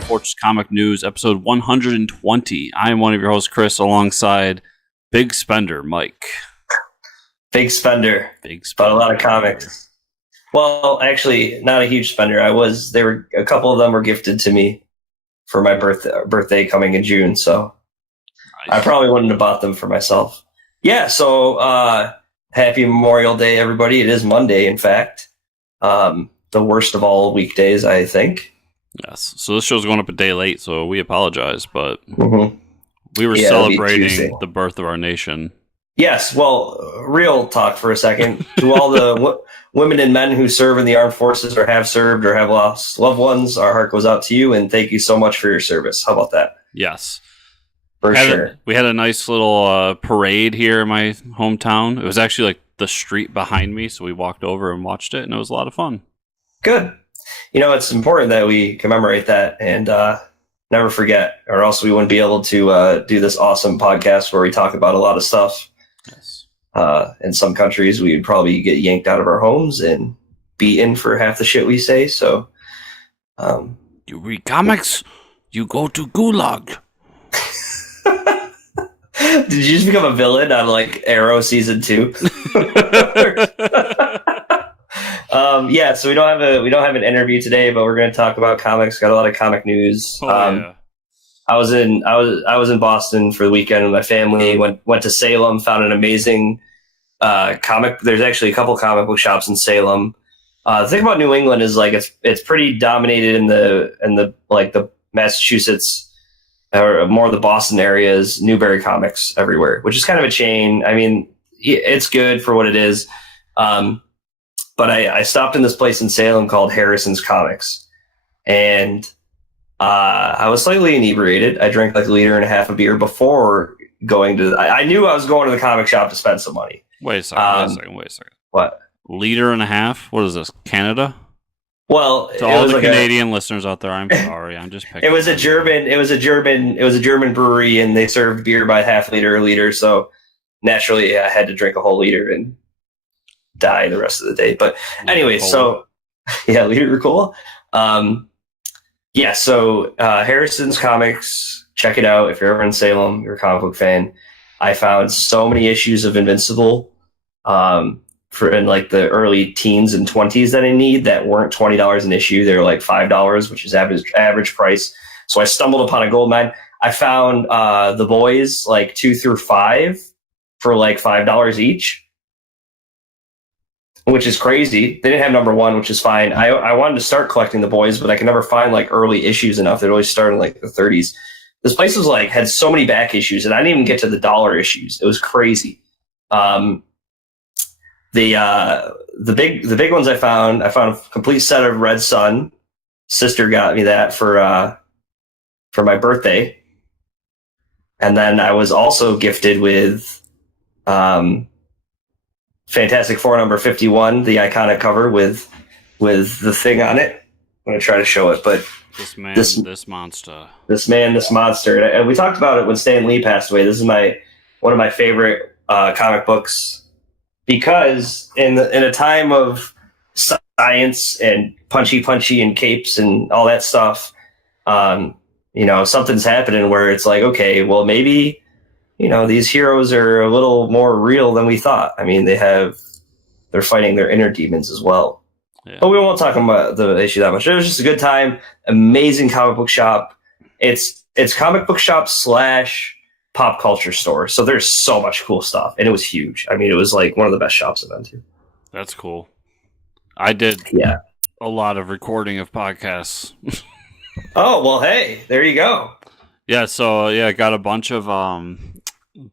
to Fortress Comic News, episode 120. I am one of your hosts, Chris, alongside Big Spender, Mike. Big spender. Bought a lot of comics. Well, actually, not a huge spender. A couple of them were gifted to me for my birthday coming in June, so nice. I probably wouldn't have bought them for myself. Yeah, so happy Memorial Day, everybody. It is Monday, in fact. The worst of all weekdays, I think. Yes. So this show's going up a day late, so we apologize, but we were celebrating the birth of our nation. Yes. Well, real talk for a second. To all the women and men who serve in the armed forces or have served or have lost loved ones, our heart goes out to you, and thank you so much for your service. How about that? Yes. For sure. We had a nice little parade here in my hometown. It was actually like the street behind me, so we walked over and watched it, and it was a lot of fun. Good. You know, it's important that we commemorate that and never forget, or else we wouldn't be able to do this awesome podcast where we talk about a lot of stuff. Yes. In some countries, we would probably get yanked out of our homes and beaten for half the shit we say. So, you read comics, you go to Gulag. Did you just become a villain on like Arrow season 2? Yeah, so we don't have an interview today, but we're going to talk about comics. Got a lot of comic news. Yeah. I was in Boston for the weekend with my family. Went to Salem, found an amazing comic. There's actually a couple comic book shops in Salem. The thing about New England is like it's pretty dominated in the like the Massachusetts or more of the Boston areas. Newbury Comics everywhere, which is kind of a chain. I mean, it's good for what it is. But I stopped in this place in Salem called Harrison's Comics, and I was slightly inebriated. I drank like 1.5 liters of beer before going to. I knew I was going to the comic shop to spend some money. Wait a second. What? 1.5 liters? What is this? Canada? Well, to all the Canadian listeners out there, I'm sorry. I'm just picking. It was a German brewery, and they served beer by 0.5 liter, 1 liter. So naturally, I had to drink a whole liter and die the rest of the day. But anyway, so yeah, liter cool. Yeah, so Harrison's Comics, check it out if you're ever in Salem, you're a comic book fan. I found so many issues of Invincible for in like the early teens and 20s that I need that weren't $20 an issue. They were like $5, which is average price. So I stumbled upon a gold mine. I found The Boys like 2 through 5 for like $5 each, which is crazy. They didn't have number 1, which is fine. I wanted to start collecting The Boys, but I could never find like early issues enough. They'd always start in like the 30s. This place was like had so many back issues, and I didn't even get to the dollar issues. It was crazy. The big ones I found a complete set of Red Sun. Sister got me that for my birthday, and then I was also gifted with Fantastic Four number 51, the iconic cover with the thing on it. I'm going to try to show it, but this monster. And we talked about it when Stan Lee passed away. This is one of my favorite comic books because in a time of science and punchy and capes and all that stuff, something's happening where it's like, okay, well, maybe these heroes are a little more real than we thought. I mean, they're fighting their inner demons as well. Yeah. But we won't talk about the issue that much. It was just a good time. Amazing comic book shop. It's comic book shop / pop culture store. So there's so much cool stuff. And it was huge. I mean, it was like one of the best shops I've been to. That's cool. I did a lot of recording of podcasts. Oh, well, hey, there you go. Yeah, so I got a bunch of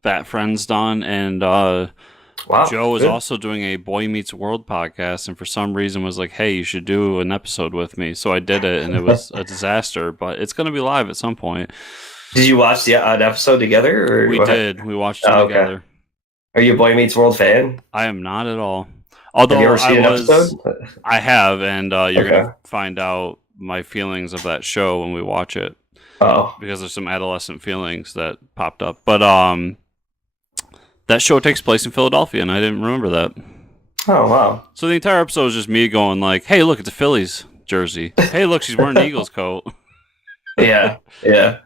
Bat Friends done, and Joe was also doing a Boy Meets World podcast, and for some reason was like, hey, you should do an episode with me. So I did it, and it was a disaster, but it's going to be live at some point. Did you watch an episode together? Or we did. We watched it together. Are you a Boy Meets World fan? I am not at all. Although have you ever seen an episode? I have, and you're going to find out my feelings of that show when we watch it. Oh. Because there's some adolescent feelings that popped up. But that show takes place in Philadelphia, and I didn't remember that. Oh, wow. So the entire episode is just me going like, hey, look, it's a Phillies jersey. Hey, look, she's wearing an Eagles coat. Yeah, yeah.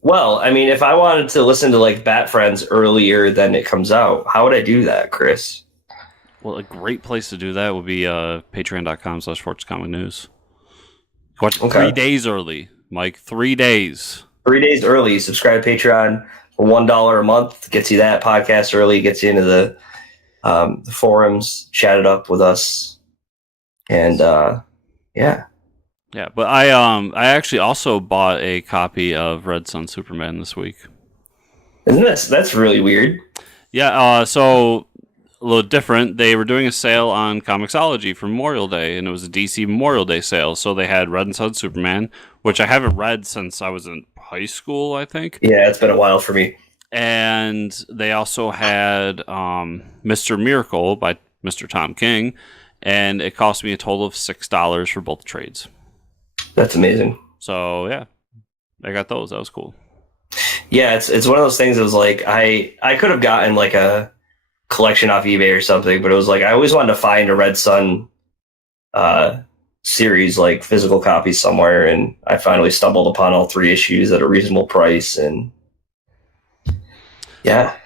Well, I mean, if I wanted to listen to like Bat Friends earlier than it comes out, how would I do that, Chris? Well, a great place to do that would be patreon.com/fortresscomic news. Watch it 3 days early, Mike. 3 days. 3 days early. Subscribe to Patreon for $1 a month. Gets you that podcast early. Gets you into the forums. Chat it up with us. And yeah. Yeah, but I actually also bought a copy of Red Sun Superman this week. Isn't that's really weird? Yeah, so a little different. They were doing a sale on Comixology for Memorial Day, and it was a DC Memorial Day sale. So they had Red Sun Superman, which I haven't read since I was in high school, I think. Yeah, it's been a while for me. And they also had Mr. Miracle by Mr. Tom King, and it cost me a total of $6 for both trades. That's amazing. So yeah, I got those. That was cool. Yeah, it's one of those things that was like I could have gotten like a collection off eBay or something, but it was like I always wanted to find a Red Sun series, like physical copies somewhere, and I finally stumbled upon all 3 issues at a reasonable price, and yeah.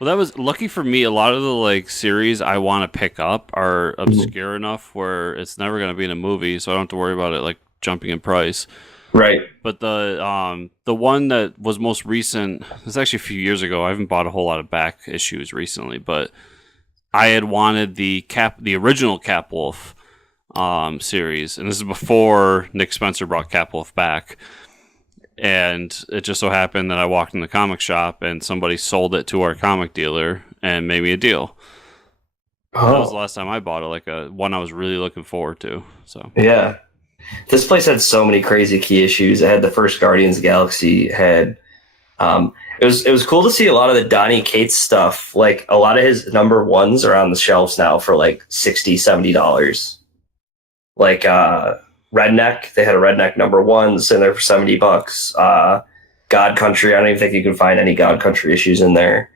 Well, that was lucky for me. A lot of the like series I want to pick up are obscure enough where it's never going to be in a movie, so I don't have to worry about it like jumping in price. Right. But the one that was most recent, it's actually a few years ago. I haven't bought a whole lot of back issues recently, but I had wanted the original Capwolf series, and this is before Nick Spencer brought Capwolf back. And it just so happened that I walked in the comic shop and somebody sold it to our comic dealer and made me a deal. That was the last time I bought it, like one I was really looking forward to. So yeah. This place had so many crazy key issues. It had the first Guardians of the Galaxy. It was cool to see a lot of the Donny Cates stuff. Like a lot of his number ones are on the shelves now for like $60, $70. Like Redneck, they had a Redneck number one sitting there for $70. God Country, I don't even think you can find any God Country issues in there.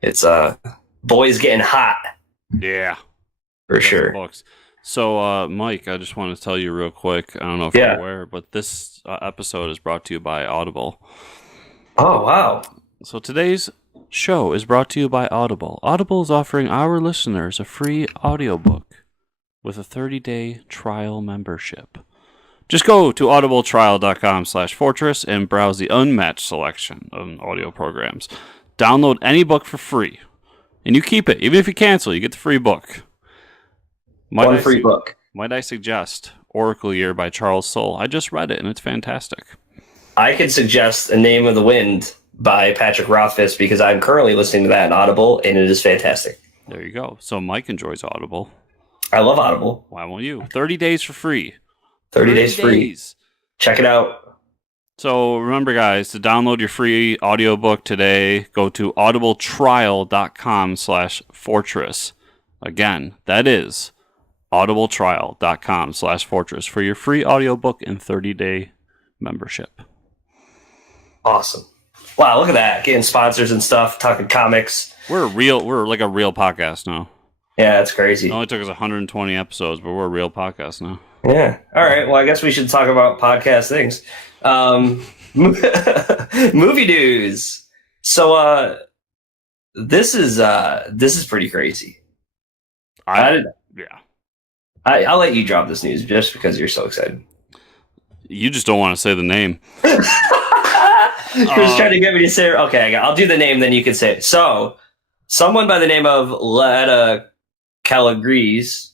It's boys getting hot. Yeah, for sure. Books. So, Mike, I just want to tell you real quick. I don't know if you're aware, but this episode is brought to you by Audible. Oh, wow. So today's show is brought to you by Audible. Audible is offering our listeners a free audiobook with a 30-day trial membership. Just go to audibletrial.com/fortress and browse the unmatched selection of audio programs. Download any book for free, and you keep it. Even if you cancel, you get the free book. One free book. Might I suggest Oracle Year by Charles Soule? I just read it, and it's fantastic. I could suggest A Name of the Wind by Patrick Rothfuss because I'm currently listening to that on Audible, and it is fantastic. There you go. So Mike enjoys Audible. I love Audible. Why won't you? 30 days for free. 30 days free. Check it out. So remember, guys, to download your free audiobook today, go to audibletrial.com/fortress. Again, that is audibletrial.com/fortress for your free audiobook and 30-day membership. Awesome. Wow, look at that. Getting sponsors and stuff, talking comics. We're like a real podcast now. Yeah, it's crazy. It only took us 120 episodes, but we're a real podcast now. Yeah. All right. Well, I guess we should talk about podcast things. Movie news. So this is pretty crazy. I'll let you drop this news just because you're so excited. You just don't want to say the name. Chris trying to get me to say it. Okay, I'll do the name, then you can say it. So, someone by the name of Leda Calabrese.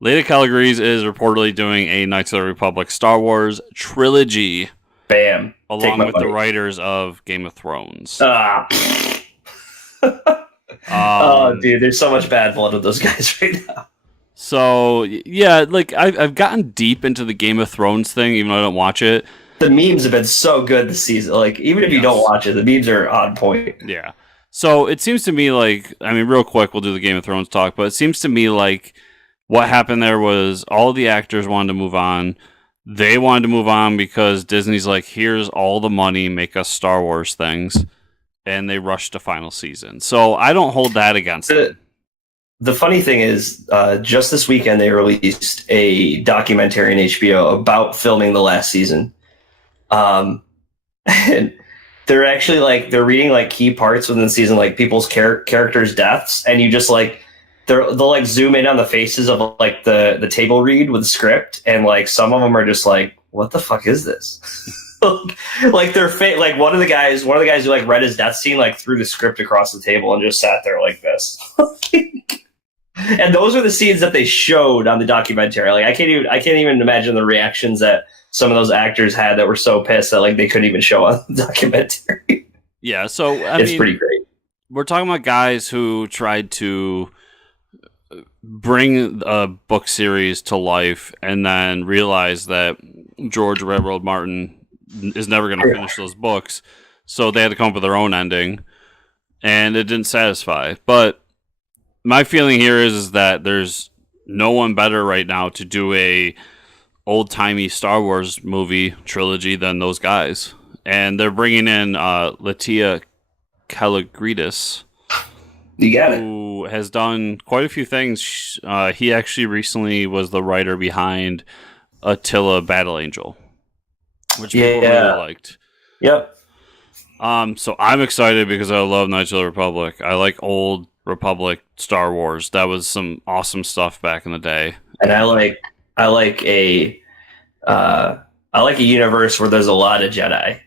Leda Calabrese is reportedly doing a Knights of the Republic Star Wars trilogy. Bam. Along with the writers of Game of Thrones. Oh, dude, there's so much bad blood with those guys right now. So, yeah, like, I've gotten deep into the Game of Thrones thing, even though I don't watch it. The memes have been so good this season. Like, even if you don't watch it, the memes are on point. Yeah. So, it seems to me like, I mean, real quick, we'll do the Game of Thrones talk, but it seems to me like what happened there was all the actors wanted to move on. They wanted to move on because Disney's like, here's all the money, make us Star Wars things. And they rushed to final season. So, I don't hold that against them. the funny thing is, just this weekend they released a documentary on HBO about filming the last season. And they're actually like they're reading like key parts within the season, like people's characters' deaths, and you just like they'll like zoom in on the faces of like the table read with the script, and like some of them are just like, what the fuck is this? Like their like one of the guys who like read his death scene like threw the script across the table and just sat there like this. And those are the scenes that they showed on the documentary. Like I can't even imagine the reactions that some of those actors had that were so pissed that like they couldn't even show on the documentary. Yeah, so it's pretty great. We're talking about guys who tried to bring a book series to life and then realized that George Railroad Martin is never going to finish those books, so they had to come up with their own ending, and it didn't satisfy. But my feeling here is that there's no one better right now to do a old-timey Star Wars movie trilogy than those guys. And they're bringing in Latia Kalogridis, you got it, who has done quite a few things. He actually recently was the writer behind Attila Battle Angel, which people really liked. Yep. So I'm excited because I love Knights of the Republic. I like old Republic Star Wars. That was some awesome stuff back in the day. And I like a universe where there's a lot of Jedi,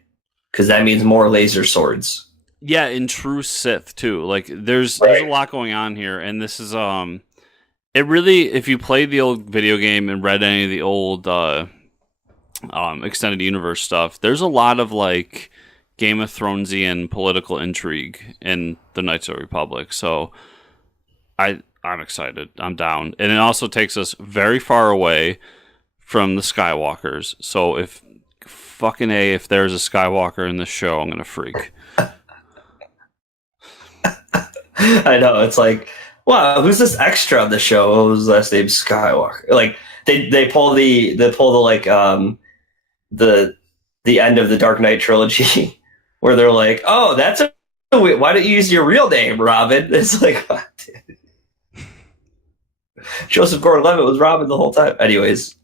because that means more laser swords. Yeah, in true Sith too. Like there's a lot going on here, and this is it really, if you played the old video game and read any of the old extended universe stuff, there's a lot of like Game of Thronesian political intrigue in the Knights of the Republic. So I'm excited. I'm down. And it also takes us very far away from the Skywalkers. So if there's a Skywalker in this show, I'm going to freak. I know. It's like, wow, who's this extra on the show? Oh, his last name's Skywalker. Like they pull the like the end of the Dark Knight trilogy where they're like, oh, why don't you use your real name, Robin? It's like, what? Joseph Gordon-Levitt was Robin the whole time. Anyways,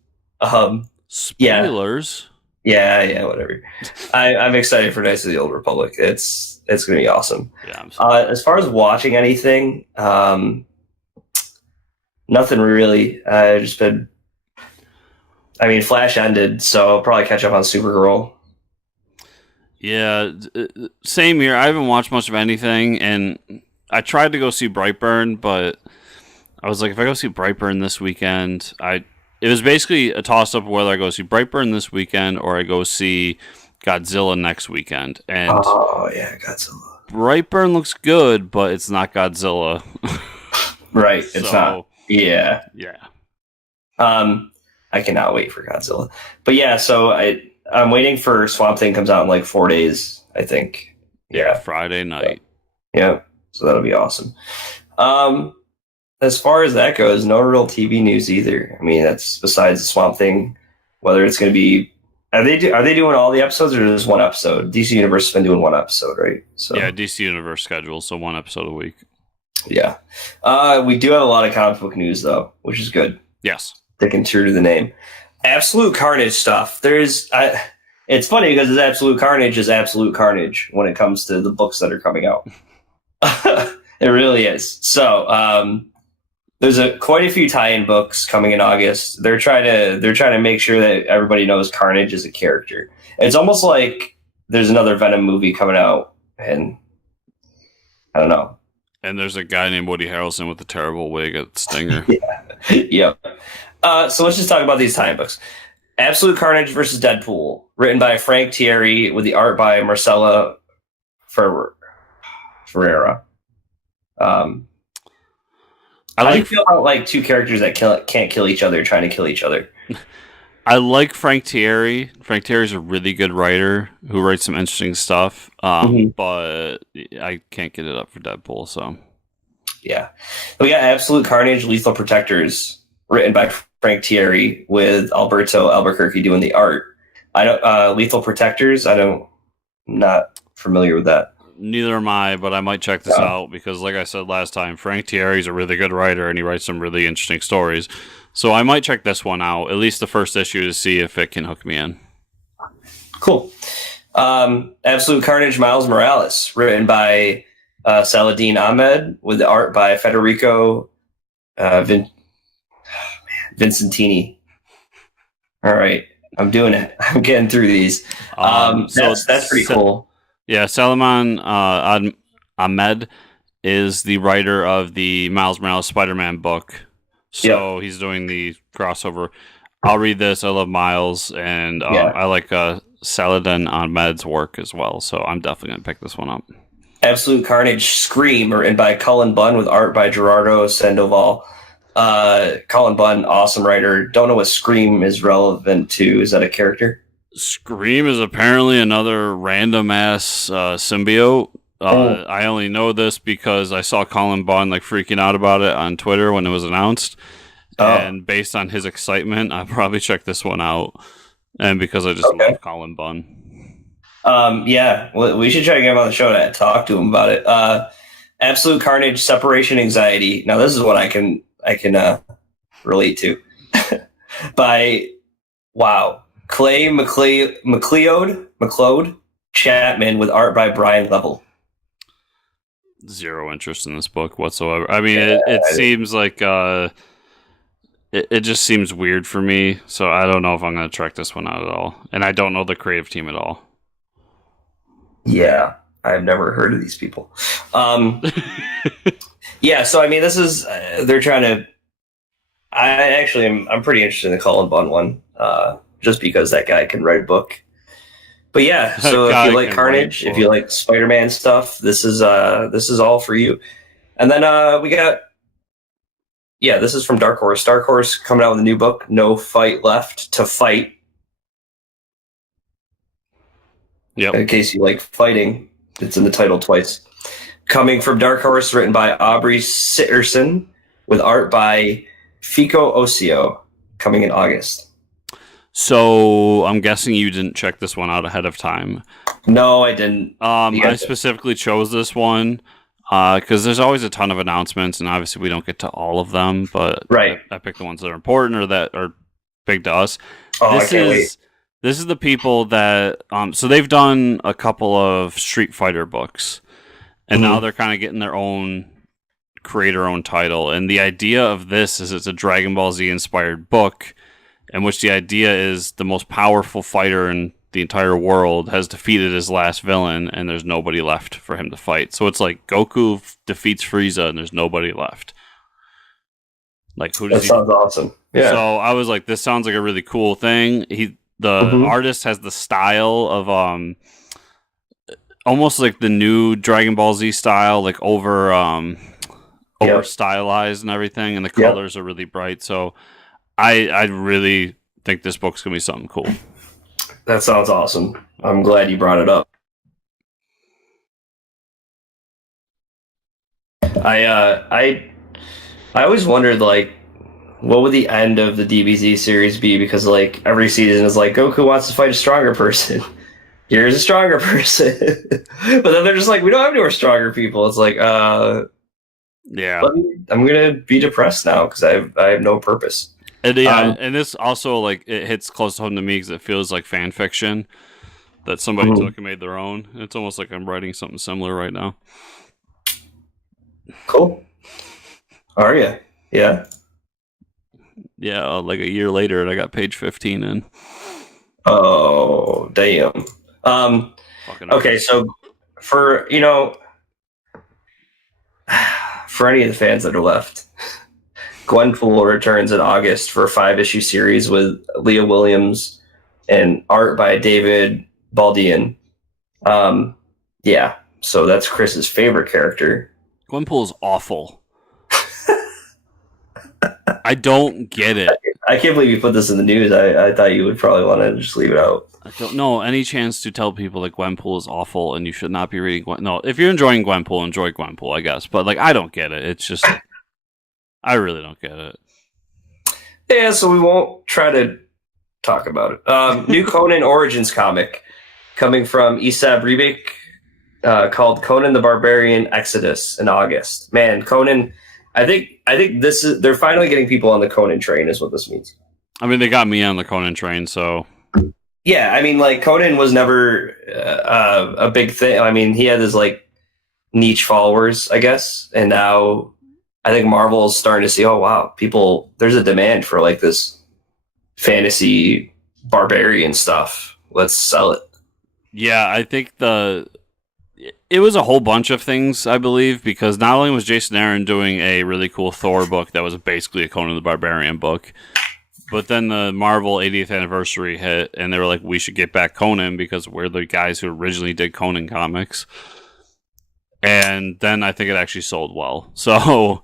spoilers. Yeah, whatever. I'm excited for Knights of the Old Republic. It's gonna be awesome. Yeah. As far as watching anything, nothing really. Just been. I mean, Flash ended, so I'll probably catch up on Supergirl. Yeah, same here. I haven't watched much of anything, and I tried to go see Brightburn, but I was like, if I go see Brightburn this weekend, it was basically a toss-up whether I go see Brightburn this weekend or I go see Godzilla next weekend. And oh, yeah, Godzilla. Brightburn looks good, but it's not Godzilla. Right, it's not. Yeah. Yeah. I cannot wait for Godzilla. But yeah, so I'm waiting for Swamp Thing comes out in like 4 days, I think. Yeah. Friday night. Yeah. So that'll be awesome. As far as that goes, no real TV news either. I mean, that's besides the Swamp Thing, whether it's going to be, are they doing all the episodes or just one episode? DC Universe has been doing one episode, right? So yeah, DC Universe schedule, so one episode a week. Yeah. We do have a lot of comic book news though, which is good. Yes. Sticking true to the name. Absolute Carnage stuff. It's funny because it's Absolute Carnage when it comes to the books that are coming out. It really is. So there's quite a few tie-in books coming in August. They're trying to make sure that everybody knows Carnage is a character. It's almost like there's another Venom movie coming out, and I don't know. And there's a guy named Woody Harrelson with a terrible wig at Stinger. Yep. So let's just talk about these tie-in books. Absolute Carnage versus Deadpool, written by Frank Thierry with the art by Marcella Ferreira. How do you feel about like two characters that can't kill each other trying to kill each other? I like Frank Thierry. Frank Thierry's a really good writer who writes some interesting stuff, but I can't get it up for Deadpool. So, yeah, we got Absolute Carnage, Lethal Protectors, written by Frank Thierry with Alberto Albuquerque doing the art. Lethal Protectors. I'm not familiar with that. neither am I, but I might check this out because, like I said last time, Frank Thierry's a really good writer and he writes some really interesting stories. So I might check this one out, at least the first issue, to see if it can hook me in. Cool. Absolute Carnage, Miles Morales, written by Saladin Ahmed, with the art by Federico Vincentini. All right, I'm doing it. I'm getting through these. That's pretty cool. Yeah, Salman Ahmed is the writer of the Miles Morales Spider-Man book. So he's doing the crossover. I'll read this. I love Miles, and I like Saladin Ahmed's work as well. So I'm definitely going to pick this one up. Absolute Carnage, Scream, written by Cullen Bunn with art by Gerardo Sandoval. Cullen Bunn, awesome writer. Don't know what Scream is relevant to. Is that a character? Scream is apparently another random-ass symbiote. I only know this because I saw Cullen Bunn freaking out about it on Twitter when it was announced. And based on his excitement, I'll probably check this one out. And because I just love Cullen Bunn. We should try to get him on the show to talk to him about it. Absolute Carnage, Separation Anxiety. Now this is what I can relate to. By Clay McLeod Chapman with art by Brian Level. Zero interest in this book whatsoever. I mean, it seems like it just seems weird for me, so I don't know if I'm going to check this one out at all. And I don't know the creative team at all. Yeah, I've never heard of these people. Yeah, so I mean, this is they're trying to. I'm pretty interested in the Cullen Bunn one, just because that guy can write a book. But yeah, so if you like Carnage, if you like Spider-Man stuff, this is all for you. And then we got, this is from Dark Horse. Dark Horse coming out with a new book, No Fight Left to Fight. Yep. In case you like fighting, it's in the title twice. Coming from Dark Horse, written by Aubrey Sitterson, with art by Fico Ocio, coming in August. So I'm guessing you didn't check this one out ahead of time. No, I didn't. I specifically chose this one because there's always a ton of announcements, and obviously we don't get to all of them. But I picked the ones that are important or that are big to us. This is the people that so they've done a couple of Street Fighter books, and now they're kind of getting their own creator-owned title. And the idea of this is it's a Dragon Ball Z inspired book, in which the idea is the most powerful fighter in the entire world has defeated his last villain, and there's nobody left for him to fight. So it's like Goku defeats Frieza, and there's nobody left. That sounds awesome. Yeah. So I was like, this sounds like a really cool thing. The artist has the style of almost like the new Dragon Ball Z style, over stylized and everything, and the colors are really bright. So I really think this book's gonna be something cool. That sounds awesome. I'm glad you brought it up. I always wondered what would the end of the DBZ series be, because every season is Goku wants to fight a stronger person. Here's a stronger person. But then they're just we don't have any more stronger people. It's I'm gonna be depressed now because I have no purpose. And and this also it hits close home to me because it feels like fan fiction that somebody took and made their own. It's almost like I'm writing something similar right now. Cool. Are you? Yeah. Yeah, a year later, and I got page 15 in. Oh, damn. Okay, so for any of the fans that are left, Gwenpool returns in August for a 5-issue series with Leah Williams and art by David Baldian. So that's Chris's favorite character. Gwenpool is awful. I don't get it. I can't believe you put this in the news. I thought you would probably want to just leave it out. I don't know any chance to tell people that Gwenpool is awful and you should not be reading No, if you're enjoying Gwenpool, enjoy Gwenpool, I guess. But I don't get it. It's just I really don't get it. Yeah, so we won't try to talk about it. New Conan Origins comic coming from Isab Ribic called Conan the Barbarian Exodus in August. Man, Conan. I think this is they're finally getting people on the Conan train. Is what this means. I mean, they got me on the Conan train, so. Yeah, I mean, like Conan was never a big thing. I mean, he had his like niche followers, I guess, and now I think Marvel is starting to see, oh wow, there's a demand for like this fantasy barbarian stuff. Let's sell it. Yeah, I think it was a whole bunch of things, I believe, because not only was Jason Aaron doing a really cool Thor book that was basically a Conan the Barbarian book, but then the Marvel 80th anniversary hit, and they were like, we should get back Conan because we're the guys who originally did Conan comics. And then I think it actually sold well. So,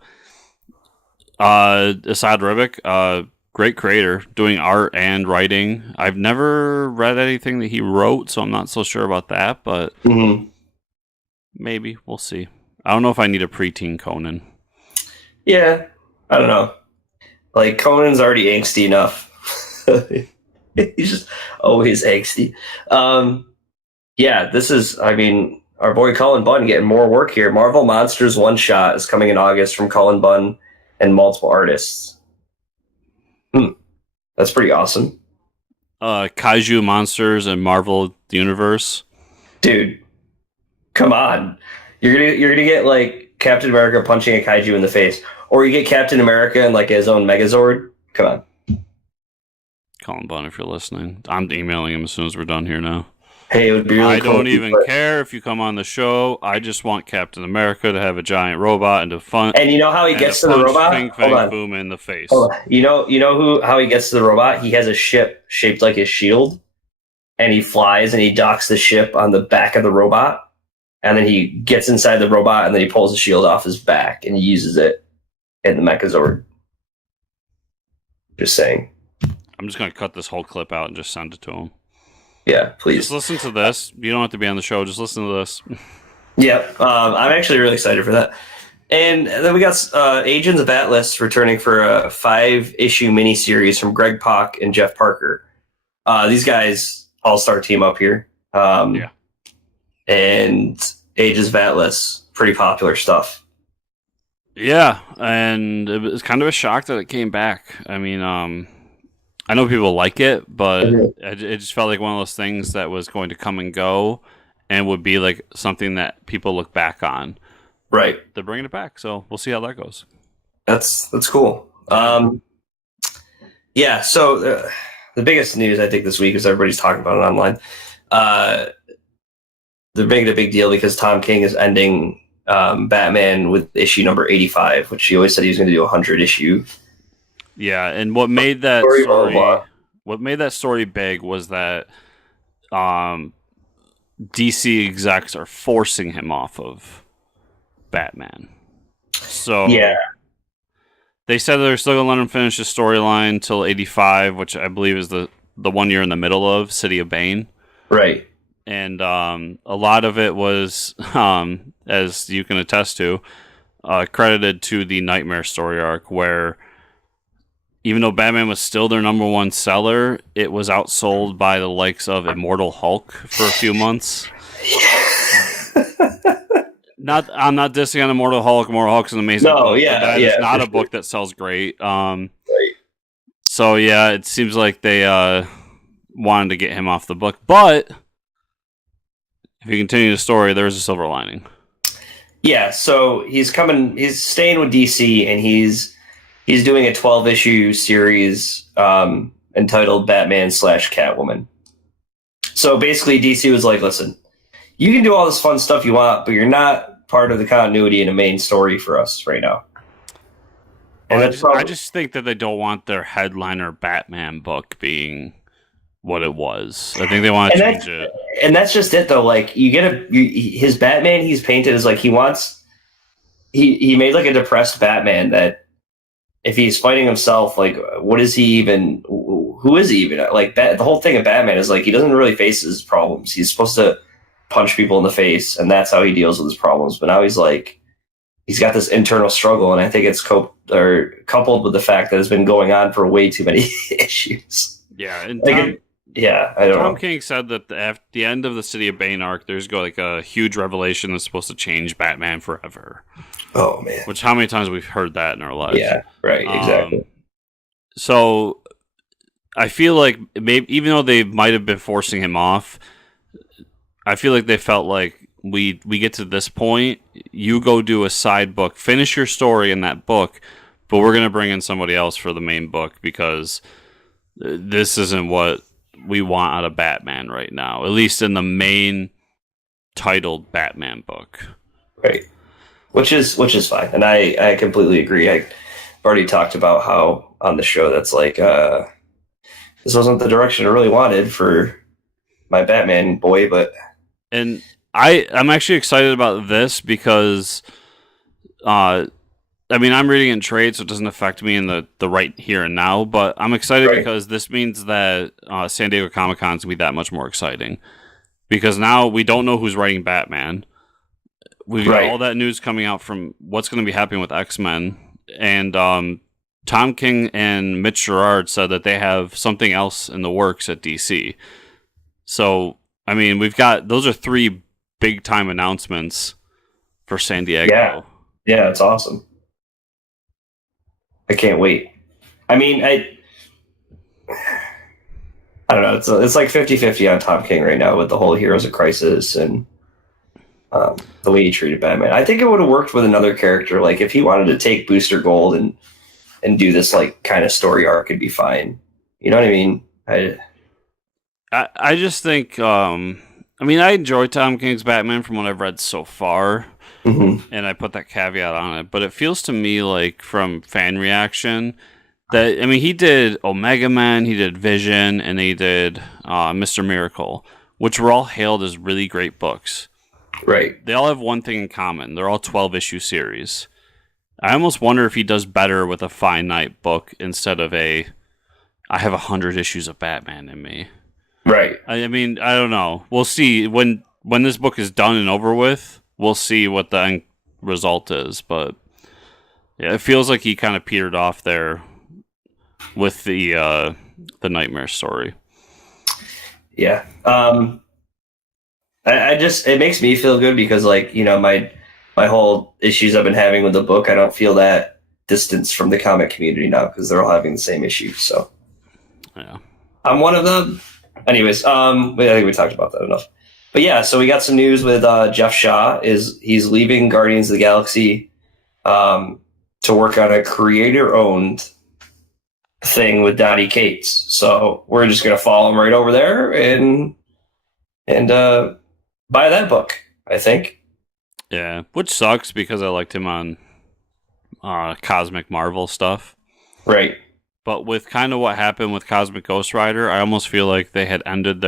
Asad Ribic, great creator, doing art and writing. I've never read anything that he wrote, so I'm not so sure about that, but maybe. We'll see. I don't know if I need a preteen Conan. Yeah, I don't know. Like, Conan's already angsty enough. He's just always angsty. Yeah, this is, I mean, our boy Cullen Bunn getting more work here. Marvel Monsters One Shot is coming in August from Cullen Bunn and multiple artists. That's pretty awesome. Kaiju monsters and Marvel Universe. Dude, come on. You're gonna get like Captain America punching a kaiju in the face. Or you get Captain America and like his own Megazord. Come on. Cullen Bunn, if you're listening. I'm emailing him as soon as we're done here now. Hey, it would be really cool. I don't even care if you come on the show. I just want Captain America to have a giant robot and to fun. And you know how he gets to the robot? Hold on. Boom in the face. Hold on. You know how he gets to the robot? He has a ship shaped like his shield, and he flies and he docks the ship on the back of the robot, and then he gets inside the robot and then he pulls the shield off his back and he uses it in the Megazord. Just saying. I'm just gonna cut this whole clip out and just send it to him. Yeah, please. Just listen to this. You don't have to be on the show. Just listen to this. Yep. I'm actually really excited for that. And then we got Agents of Atlas returning for a 5-issue miniseries from Greg Pak and Jeff Parker. These guys all-star team up here. Yeah. And Agents of Atlas, pretty popular stuff. Yeah, and it was kind of a shock that it came back. I mean, I know people like it, but it just felt like one of those things that was going to come and go and would be like something that people look back on. Right. They're bringing it back, so we'll see how that goes. That's cool. Yeah, so the biggest news I think this week is everybody's talking about it online. They're making a big deal because Tom King is ending Batman with issue number 85, which he always said he was going to do 100 issue. Yeah, and what made that story big was that DC execs are forcing him off of Batman. So yeah, they said they're still gonna let him finish his storyline till 85, which I believe is the 1 year in the middle of City of Bane. Right. And a lot of it was, as you can attest to, credited to the Nightmare story arc, where even though Batman was still their number one seller, it was outsold by the likes of Immortal Hulk for a few months. I'm not dissing on Immortal Hulk. Immortal Hulk's an amazing book. Yeah, that is not a book that sells great. Right. So yeah, it seems like they wanted to get him off the book. But if you continue the story, there's a silver lining. Yeah, so he's staying with DC, and he's doing a 12-issue series entitled Batman/Catwoman. So basically, DC was like, listen, you can do all this fun stuff you want, but you're not part of the continuity in a main story for us right now. And I just think that they don't want their headliner Batman book being what it was. I think they want to change it. And that's just it, though. Like, his Batman he's painted as like he made like a depressed Batman that if he's fighting himself, like, what is he even? Who is he even? Like, the whole thing of Batman is like he doesn't really face his problems. He's supposed to punch people in the face, and that's how he deals with his problems. But now he's got this internal struggle, and I think it's coupled with the fact that it's been going on for way too many issues. Yeah, and Yeah, I don't Tom know. King said that at the end of the City of Bane arc, there's like a huge revelation that's supposed to change Batman forever. Oh man. Which, how many times we've heard that in our lives? Yeah. Right. Exactly. So I feel like maybe even though they might have been forcing him off, I feel like they felt like we get to this point, you go do a side book, finish your story in that book, but we're gonna bring in somebody else for the main book because this isn't what we want out of Batman right now, at least in the main titled Batman book. Right. Which is fine, and I completely agree. I've already talked about how on the show that's like this wasn't the direction I really wanted for my Batman boy, but and I'm actually excited about this because I mean, I'm reading in trade, so it doesn't affect me in the right here and now. But I'm excited because this means that San Diego Comic Con is going to be that much more exciting. Because now we don't know who's writing Batman. We've got all that news coming out from what's going to be happening with X-Men. And Tom King and Mitch Gerard said that they have something else in the works at DC. So, I mean, those are 3 big-time announcements for San Diego. Yeah, it's awesome. I can't wait. I mean, I don't know. It's like 50-50 on Tom King right now with the whole Heroes of Crisis and the way he treated Batman. I think it would have worked with another character. Like if he wanted to take Booster Gold and do this like kind of story arc, it'd be fine. You know what I mean? I just think I mean I enjoy Tom King's Batman from what I've read so far. Mm-hmm. And I put that caveat on it, but it feels to me like from fan reaction that, I mean, he did Omega Man, he did Vision, and he did Mr. Miracle, which were all hailed as really great books. Right. They all have one thing in common. They're all 12-issue series. I almost wonder if he does better with a finite book instead of I have 100 issues of Batman in me. Right. I mean, I don't know. We'll see when this book is done and over with. We'll see what the end result is, but yeah, it feels like he kind of petered off there with the Nightmare story. Yeah. I just it makes me feel good because like, you know, my whole issues I've been having with the book, I don't feel that distance from the comic community now because they're all having the same issue. So yeah, I'm one of them. Anyways, I think we talked about that enough. But yeah, so we got some news with Jeff Shaw. He's leaving Guardians of the Galaxy to work on a creator-owned thing with Donny Cates. So we're just gonna follow him right over there and buy that book, I think. Yeah, which sucks because I liked him on Cosmic Marvel stuff. Right. But with kind of what happened with Cosmic Ghost Rider, I almost feel like they had ended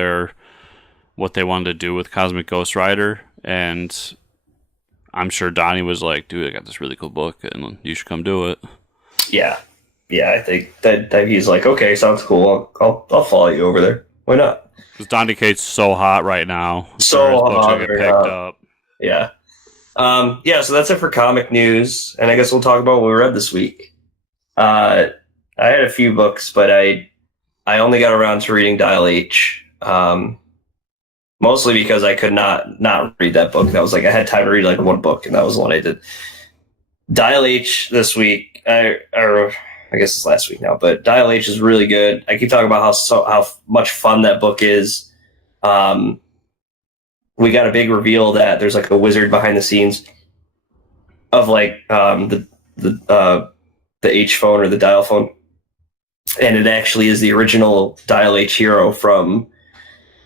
what they wanted to do with Cosmic Ghost Rider, and I'm sure Donnie was like, dude, I got this really cool book, and you should come do it. Yeah. I think that he's like, okay, sounds cool. I'll follow you over there. Why not? Because Donnie Cates so hot right now. So hot. Get picked up. Yeah. So that's it for comic news, and I guess we'll talk about what we read this week. I had a few books, but I only got around to reading Dial H. Mostly because I could not read that book. That was like I had time to read like one book, and that was the one I did. Dial H this week, or I guess it's last week now, but Dial H is really good. I keep talking about how much fun that book is. We got a big reveal that there's like a wizard behind the scenes of like the H phone or the dial phone, and it actually is the original Dial H hero from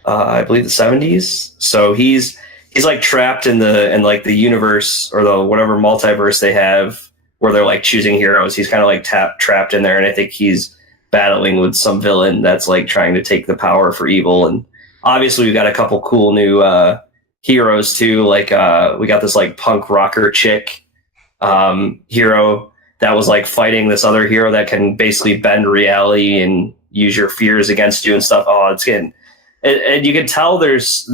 I believe the 70s. So he's like trapped in like the universe or the whatever multiverse they have where they're like choosing heroes. He's kind of like trapped in there, and I think he's battling with some villain that's like trying to take the power for evil. And obviously we've got a couple cool new heroes too. Like we got this like punk rocker chick hero that was like fighting this other hero that can basically bend reality and use your fears against you and stuff. Oh, it's getting, and you can tell there's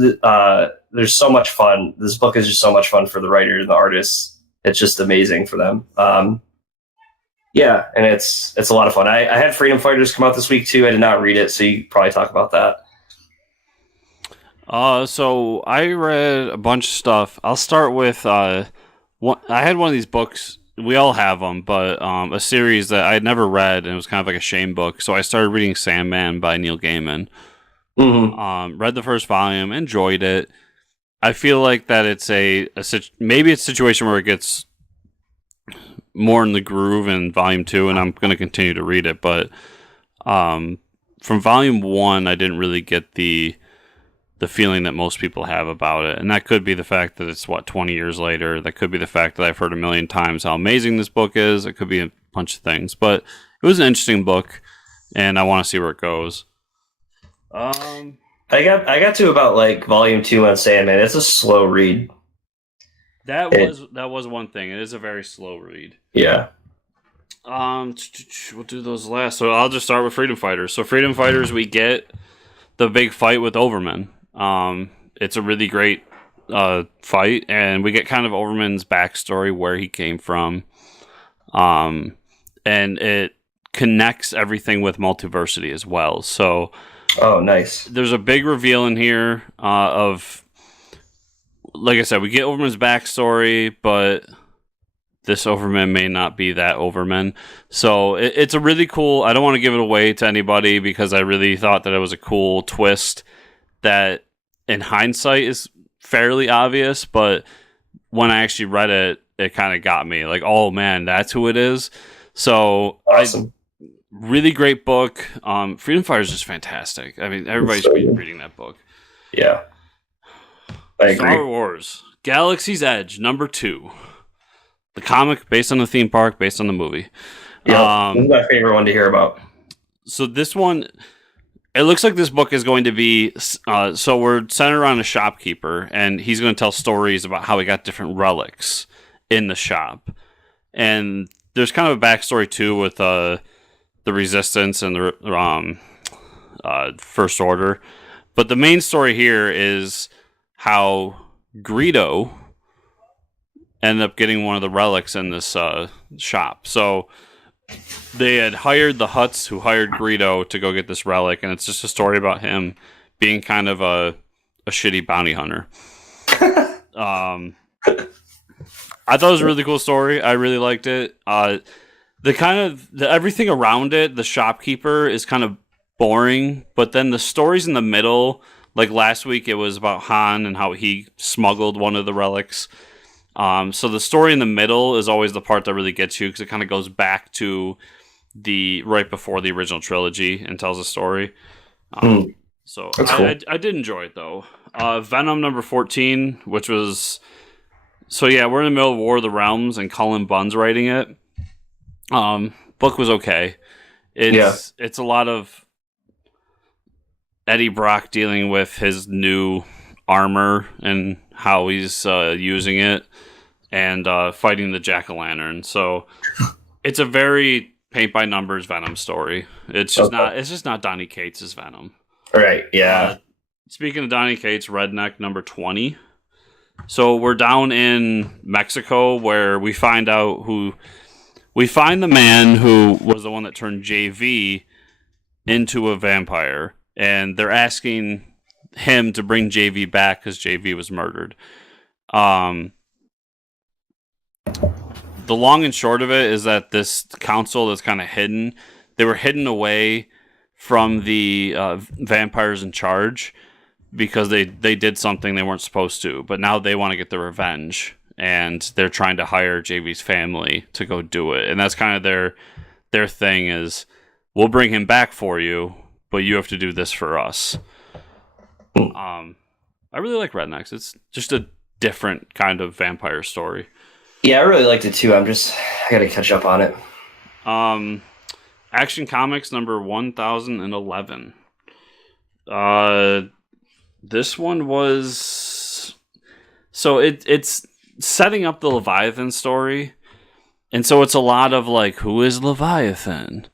so much fun. This book is just so much fun for the writer and the artists. It's just amazing for them. And it's a lot of fun. I had Freedom Fighters come out this week too. I did not read it, so you could probably talk about that. So I read a bunch of stuff. I'll start with I had one of these books. We all have them, but a series that I had never read, and it was kind of like a shame book. So I started reading Sandman by Neil Gaiman. Read the first volume, enjoyed it. I feel like that it's maybe it's a situation where it gets more in the groove in volume 2, and I'm going to continue to read it. But from volume 1, I didn't really get the feeling that most people have about it. And that could be the fact that it's, 20 years later. That could be the fact that I've heard a million times how amazing this book is. It could be a bunch of things. But it was an interesting book, and I want to see where it goes. I got to about like volume 2 on Sandman. It's a slow read. That was one thing. It is a very slow read. Yeah. We'll do those last. So I'll just start with Freedom Fighters. So Freedom Fighters, we get the big fight with Overman. It's a really great fight, and we get kind of Overman's backstory, where he came from, and it connects everything with Multiversity as well. So, nice. There's a big reveal in here of, like I said, we get Overman's backstory, but this Overman may not be that Overman. So it's a really cool... I don't want to give it away to anybody because I really thought that it was a cool twist that in hindsight is fairly obvious, but when I actually read it, it kind of got me. Like, oh man, that's who it is. So awesome. Really great book. Freedom Fighter is just fantastic. I mean, everybody should be reading that book. Yeah. I agree. Star Wars Galaxy's Edge, number 2. The comic based on the theme park, based on the movie. Yeah, this is my favorite one to hear about. So this one, it looks like this book is going to be... so we're centered around a shopkeeper, and he's going to tell stories about how he got different relics in the shop. And there's kind of a backstory, too, with the Resistance and the First Order. But the main story here is how Greedo ended up getting one of the relics in this shop. So they had hired the Hutts who hired Greedo to go get this relic, and it's just a story about him being kind of a shitty bounty hunter. I thought it was a really cool story. I really liked it. Everything around it, the shopkeeper is kind of boring, but then the stories in the middle, like last week it was about Han and how he smuggled one of the relics. So the story in the middle is always the part that really gets you, because it kind of goes back to the right before the original trilogy and tells a story. So cool. I did enjoy it though. Venom number 14, which was... So yeah, we're in the middle of War of the Realms, and Cullen Bunn's writing it. Book was okay. It's a lot of Eddie Brock dealing with his new armor and how he's using it, and fighting the Jack-o'-lantern. So it's a very paint by numbers Venom story. It's just not Donny Cates' Venom. Right. Yeah. Speaking of Donny Cates, Redneck number 20. So we're down in Mexico, where we find the man who was the one that turned JV into a vampire, and they're asking him to bring JV back because JV was murdered. The long and short of it is that this council that's kind of hidden, they were hidden away from the vampires in charge because they did something they weren't supposed to, but now they want to get their revenge, and they're trying to hire JV's family to go do it. And that's kind of their thing is, we'll bring him back for you, but you have to do this for us. I really like Rednecks. It's just a different kind of vampire story. Yeah, I really liked it too. I gotta catch up on it. Action Comics number 1011. This one was... So it's setting up the Leviathan story. And so it's a lot of like, who is Leviathan?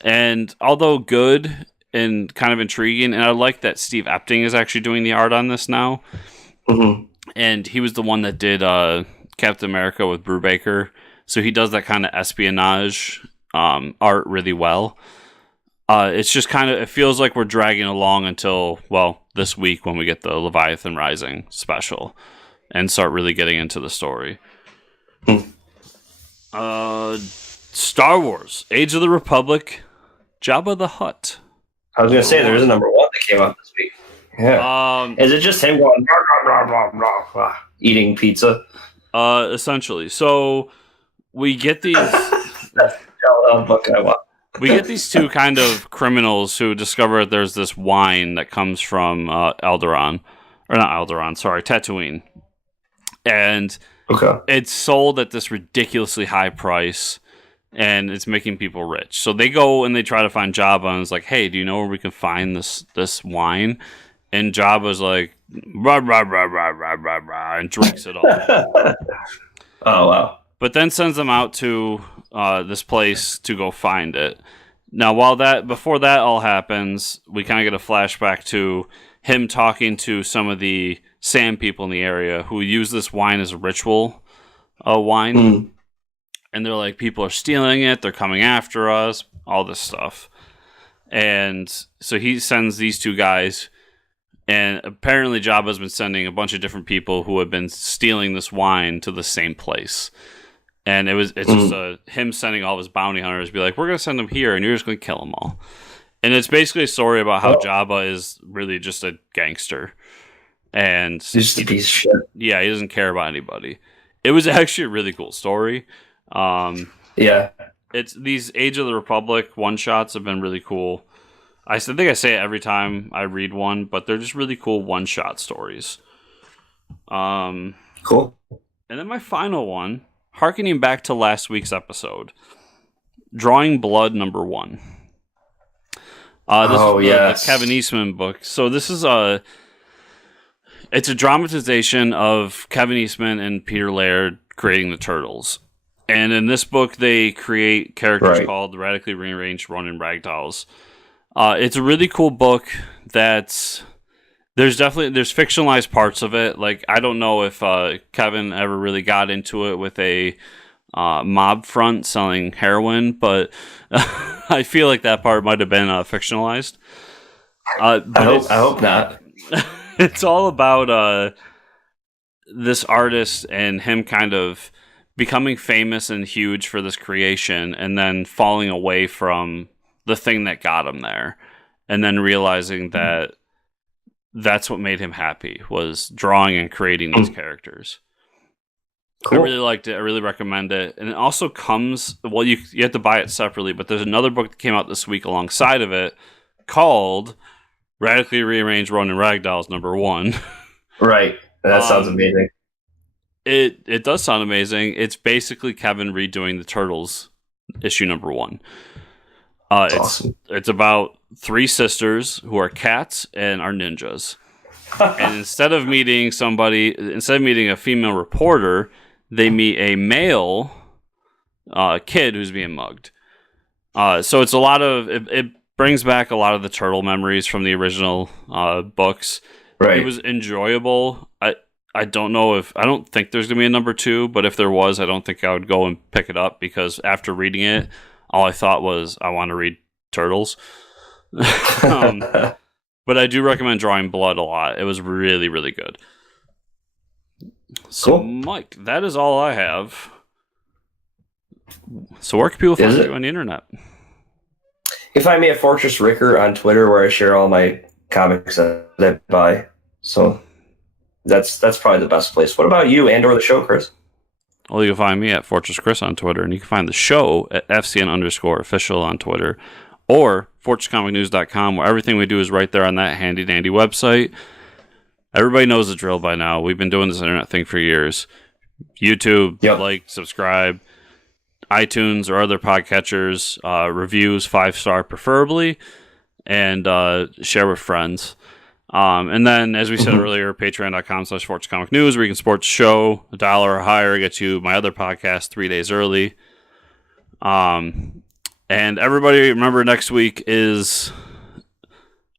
And although good and kind of intriguing, and I like that Steve Epting is actually doing the art on this now. Mm-hmm. And he was the one that did Captain America with Brubaker. So he does that kind of espionage art really well. It's just kind of, it feels like we're dragging along until, well, this week when we get the Leviathan Rising special and start really getting into the story. Star Wars, Age of the Republic, Jabba the Hutt. I was going to say, there's a number 1 that came out this week. Yeah. Is it just him going, blah, blah, blah, blah, eating pizza? Essentially. So we get these... We get these two kind of criminals who discover that there's this wine that comes from Tatooine. And it's sold at this ridiculously high price, and it's making people rich. So they go and they try to find Jabba, and it's like, hey, do you know where we can find this wine? And Jabba's like, rah, rah, rah, rah, rah, rah, rah, and drinks it all. Oh, wow. But then sends them out to this place to go find it. Now, before that all happens, we kind of get a flashback to him talking to some of the Sand people in the area who use this wine as a ritual wine. And they're like, people are stealing it, they're coming after us, all this stuff. And so he sends these two guys, and apparently Jabba's been sending a bunch of different people who have been stealing this wine to the same place. And it's just him sending all of his bounty hunters, be like, we're going to send them here, and you're just going to kill them all. And it's basically a story about how Jabba is really just a gangster. And he's just a piece of shit. Yeah, he doesn't care about anybody. It was actually a really cool story. Yeah. It's these Age of the Republic one-shots have been really cool. I think I say it every time I read one, but they're just really cool one-shot stories. Cool. And then my final one, harkening back to last week's episode, Drawing Blood #1. This is the Kevin Eastman book. So this is it's a dramatization of Kevin Eastman and Peter Laird creating the Turtles. And in this book, they create characters called the Radically Rearranged Ronin Ragdolls. It's a really cool book that's... There's fictionalized parts of it. Like, I don't know if Kevin ever really got into it with a mob front selling heroin, but I feel like that part might have been fictionalized. I hope not. It's all about this artist and him kind of becoming famous and huge for this creation, and then falling away from the thing that got him there, and then realizing that that's what made him happy, was drawing and creating these characters. Cool. I really liked it. I really recommend it. And it also comes, well, you have to buy it separately, but there's another book that came out this week alongside of it called Radically Rearranged Ronin Ragdolls #1. Right. That sounds amazing. It does sound amazing. It's basically Kevin redoing the Turtles issue #1. Awesome. It's about 3 sisters who are cats and are ninjas. And instead of meeting a female reporter, they meet a male kid who's being mugged. So it's a lot of... It brings back a lot of the turtle memories from the original books. Right. It was enjoyable. I don't think there's going to be a #2, but if there was, I don't think I would go and pick it up, because after reading it, all I thought was, I want to read Turtles. But I do recommend Drawing Blood a lot. It was really, really good. So, cool. Mike, that is all I have. So where can people find you on the internet? You can find me at Fortress Ricker on Twitter, where I share all my comics that I buy. So that's probably the best place. What about you and/or the show, Chris? Well, you can find me at Fortress Chris on Twitter, and you can find the show at FCN_official on Twitter, or FortressComicNews.com, where everything we do is right there on that handy-dandy website. Everybody knows the drill by now. We've been doing this internet thing for years. YouTube, like, subscribe, iTunes or other podcatchers, reviews, 5-star preferably, and share with friends. And then, as we said earlier, patreon.com/FortressComicNews, where you can support the show. $1 or higher gets you my other podcast 3 days early. And everybody, remember, next week is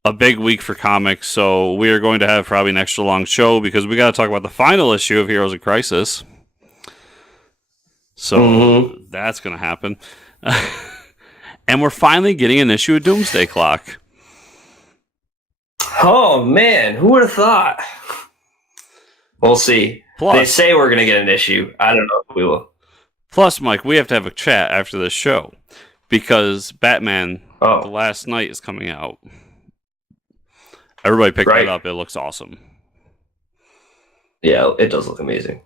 a big week for comics, so we are going to have probably an extra long show, because we got to talk about the final issue of Heroes in Crisis. So that's going to happen. And we're finally getting an issue of Doomsday Clock. Oh, man. Who would have thought? We'll see. Plus, they say we're going to get an issue. I don't know if we will. Plus, Mike, we have to have a chat after this show because Batman The Last Night is coming out. Everybody pick that up. It looks awesome. Yeah, it does look amazing.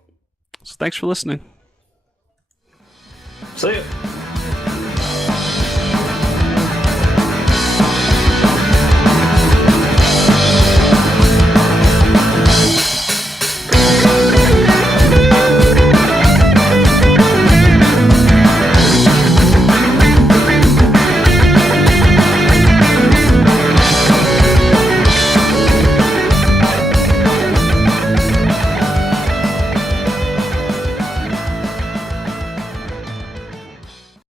So thanks for listening. See you.